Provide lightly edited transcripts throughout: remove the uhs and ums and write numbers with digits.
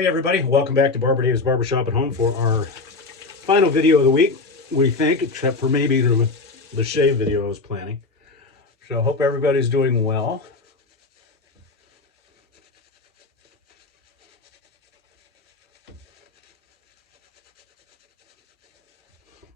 Hey everybody, welcome back to Barber Dave's Barbershop at Home for our final video of the week, we think, except for maybe the shave video I was planning. So I hope everybody's doing well.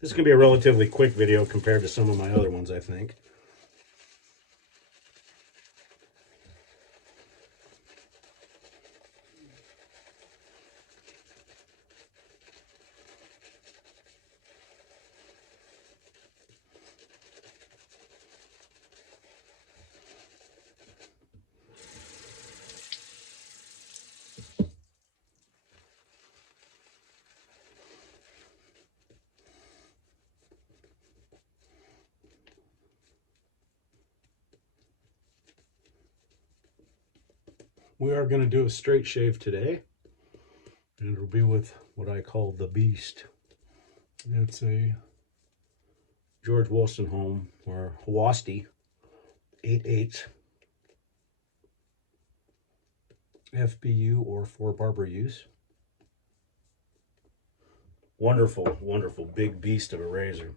This is going to be a relatively quick video compared to some of my other ones, I think. We are going to do a straight shave today, and it'll be with what I call the Beast. It's a George Wolstenholme, or Wosty, 8/8 FBU or for barber use. Wonderful, wonderful big beast of a razor.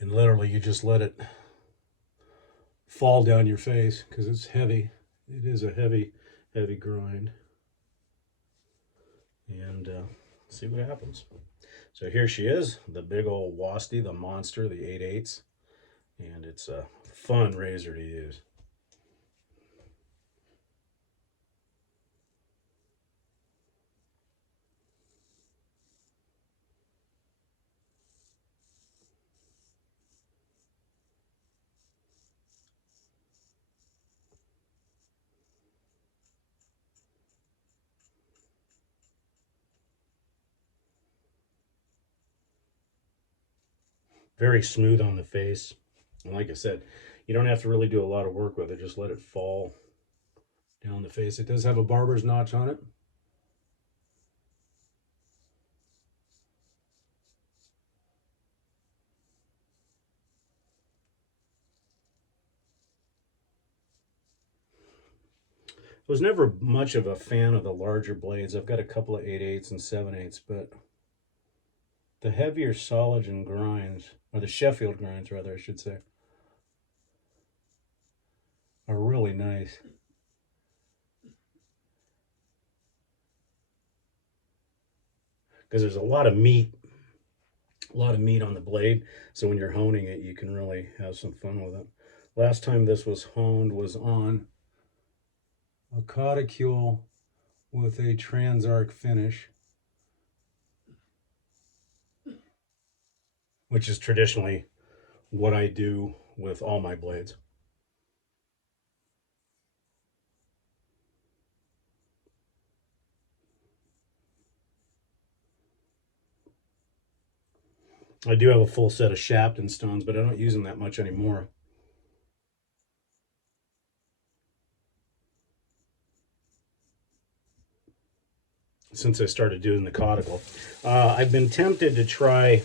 And literally you just let it fall down your face because it's heavy. It is a heavy, heavy grind. And see what happens. So here she is, the big old Wosty, the monster, the 8/8. And it's a fun razor to use. Very smooth on the face. And like I said, you don't have to really do a lot of work with it. Just let it fall down the face. It does have a barber's notch on it. I was never much of a fan of the larger blades. I've got a couple of 8/8s and 7/8s, but the heavier solids and grinds, or the Sheffield grinds rather, I should say, are really nice. Because there's a lot of meat on the blade, so when you're honing it, you can really have some fun with it. Last time this was honed was on a Cauticule with a Transarc finish, which is traditionally what I do with all my blades. I do have a full set of Shapton stones, but I don't use them that much anymore. Since I started doing the Cauticle. I've been tempted to try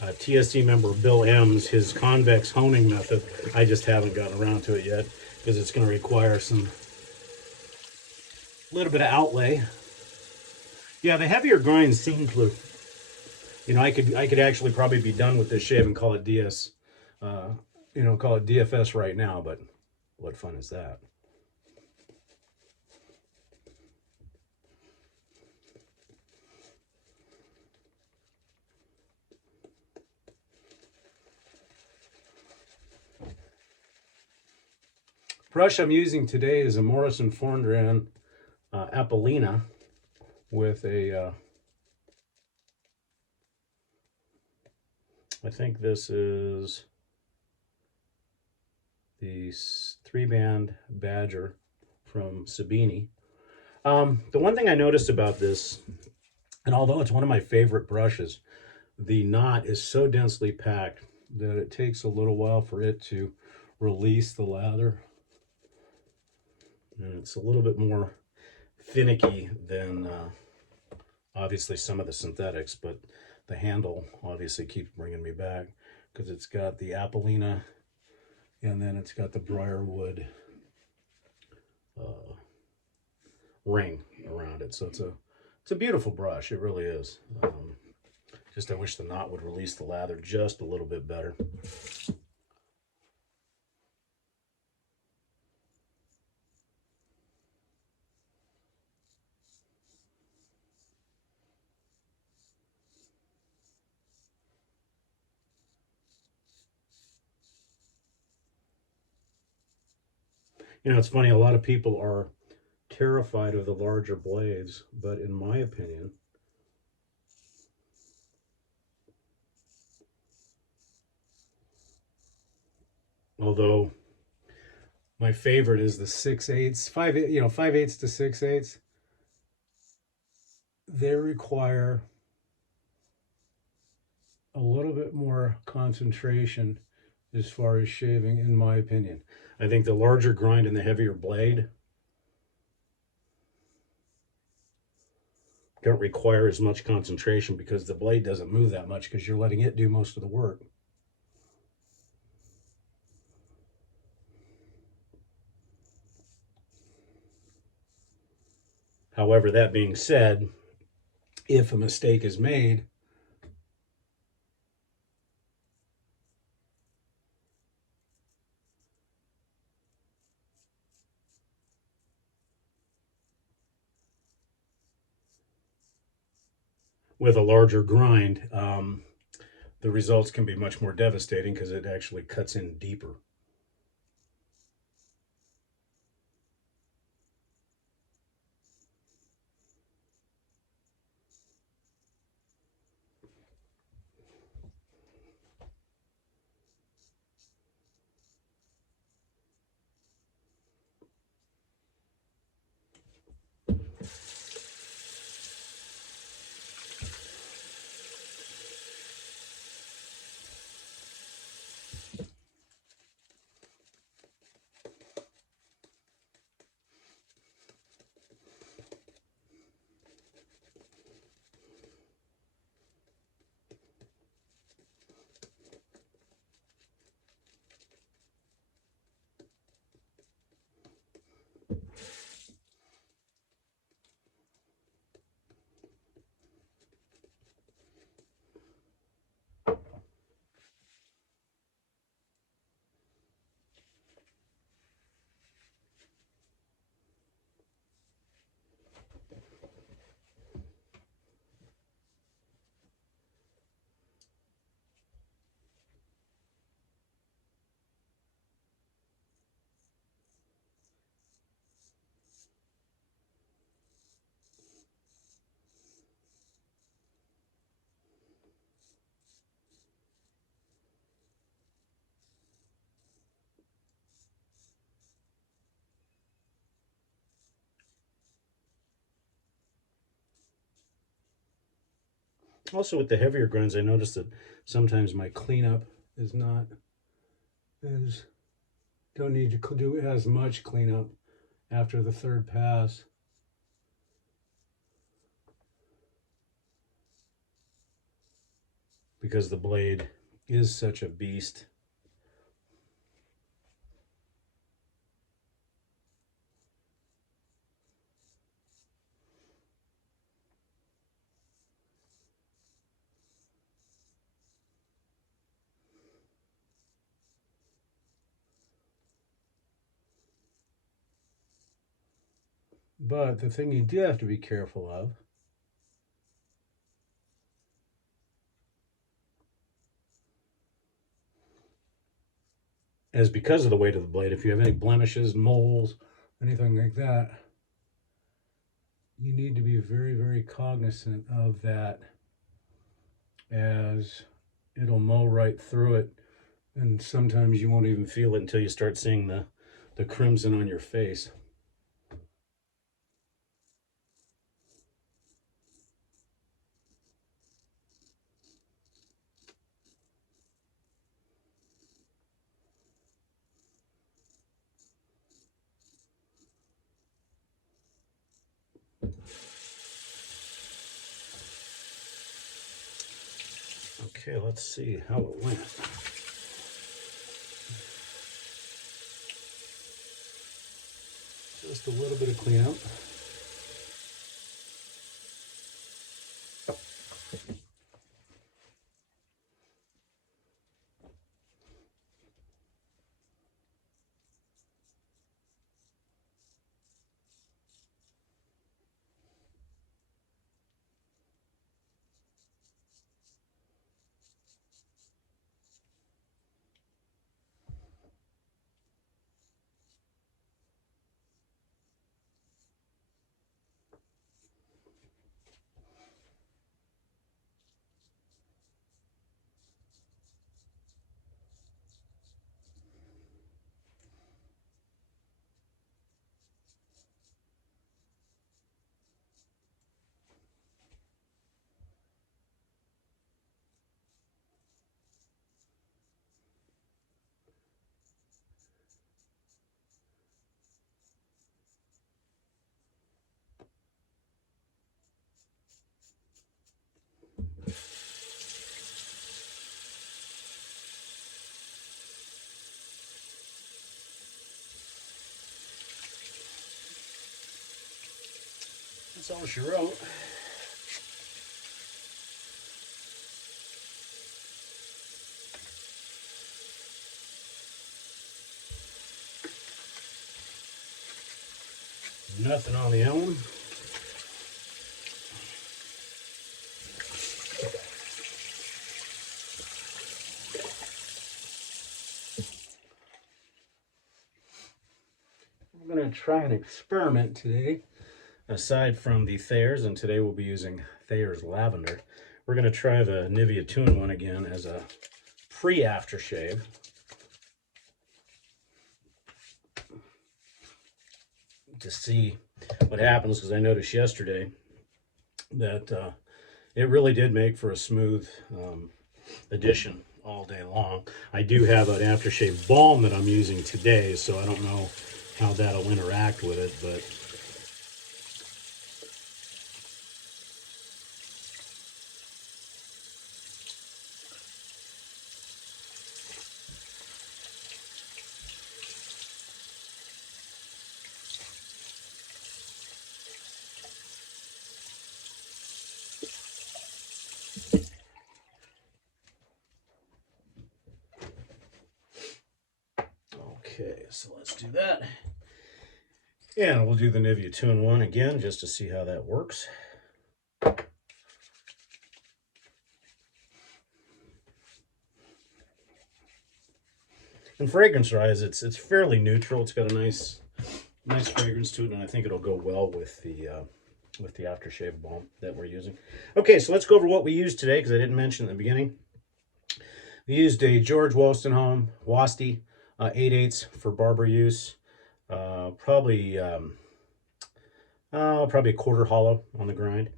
TSC member Bill M's, his convex honing method. I just haven't gotten around to it yet because it's going to require some little bit of outlay. Yeah, the heavier grinds seem to, I could actually probably be done with this shave and call it DS, call it DFS right now, but what fun is that? Brush I'm using today is a Morrison Forndran Apolina with a, I think this is the 3-band Badger from Sabini. The one thing I noticed about this, and although it's one of my favorite brushes, the knot is so densely packed that it takes a little while for it to release the lather. And it's a little bit more finicky than obviously some of the synthetics, but the handle obviously keeps bringing me back because it's got the Apolina and then it's got the briarwood ring around it. So it's a beautiful brush. It really is. Just I wish the knot would release the lather just a little bit better. You know, it's funny, a lot of people are terrified of the larger blades, but in my opinion, although my favorite is the 6/8, 5/8 to 6/8, they require a little bit more concentration as far as shaving, in my opinion. I think the larger grind and the heavier blade don't require as much concentration because the blade doesn't move that much because you're letting it do most of the work. However, that being said, if a mistake is made, with a larger grind, the results can be much more devastating because it actually cuts in deeper. Also, with the heavier grinds, I noticed that sometimes my cleanup is not as, don't need to do as much cleanup after the third pass. Because the blade is such a beast. But the thing you do have to be careful of is because of the weight of the blade, if you have any blemishes, moles, anything like that, you need to be very, very cognizant of that, as it'll mow right through it. And sometimes you won't even feel it until you start seeing the crimson on your face. Okay, let's see how it went. Just a little bit of cleanup. That's all she wrote. Nothing on the Alum. We're going to try an experiment today, aside from the Thayers, and today we'll be using Thayers Lavender. We're going to try the Nivea 2-in-1 again as a pre-aftershave. To see what happens, because I noticed yesterday that it really did make for a smooth addition all day long. I do have an aftershave balm that I'm using today, so I don't know how that'll interact with it, but okay, so let's do that. And we'll do the Nivea 2-in-1 again just to see how that works. And fragrance-wise, it's fairly neutral. It's got a nice fragrance to it, and I think it'll go well with the aftershave balm that we're using. Okay, so let's go over what we used today, because I didn't mention in the beginning. We used a George Wosty 8/8 for barber use. Probably a quarter hollow on the grind.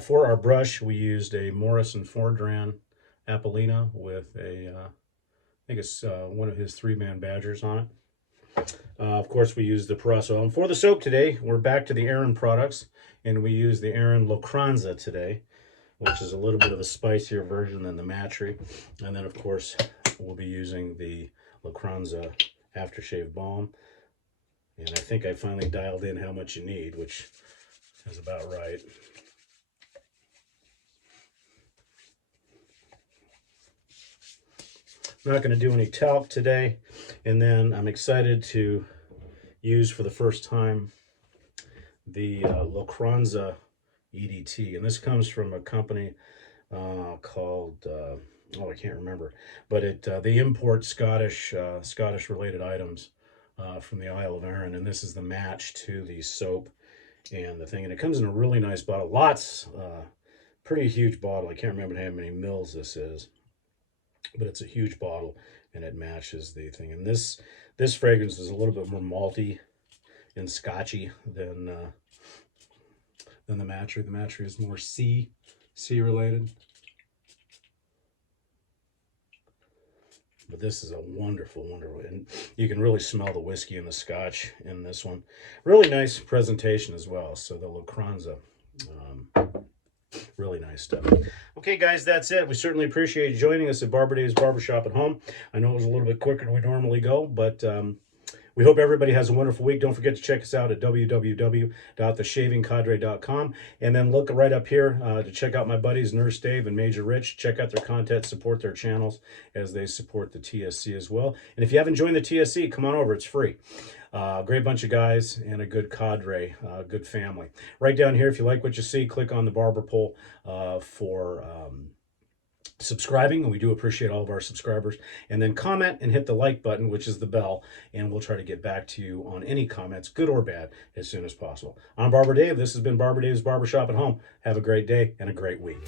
For our brush, we used a Morrison Forndran Apolina with a, I think it's one of his 3-man badgers on it. Of course, we used the Proraso. And for the soap today, we're back to the Arran products, and we use the Arran Lochranza today, which is a little bit of a spicier version than the Matry. And then, of course, we'll be using the Lochranza aftershave balm. And I think I finally dialed in how much you need, which is about right. I'm not going to do any talc today. And then I'm excited to use for the first time the Lochranza EDT. And this comes from a company called, I can't remember. But they import Scottish related items from the Isle of Arran, and this is the match to the soap and the thing, and it comes in a really nice bottle. Pretty huge bottle. I can't remember how many mils this is, but it's a huge bottle, and it matches the thing. And this fragrance is a little bit more malty and scotchy than the Matry. The Matry is more sea related. But this is a wonderful, and you can really smell the whiskey and the scotch in this one. Really nice presentation as well. So the Lochranza, really nice stuff. Okay, guys, that's it. We certainly appreciate you joining us at Barber Dave's Barbershop at Home. I know it was a little bit quicker than we normally go, but we hope everybody has a wonderful week. Don't forget to check us out at www.theshavingcadre.com. And then look right up here to check out my buddies, Nurse Dave and Major Rich. Check out their content, support their channels as they support the TSC as well. And if you haven't joined the TSC, come on over. It's free. Great bunch of guys and a good cadre, good family. Right down here, if you like what you see, click on the barber poll for subscribing, and we do appreciate all of our subscribers. And then comment and hit the like button, which is the bell, and we'll try to get back to you on any comments, good or bad, as soon as possible. I'm Barber Dave. This has been Barber Dave's Barbershop at Home. Have a great day and a great week.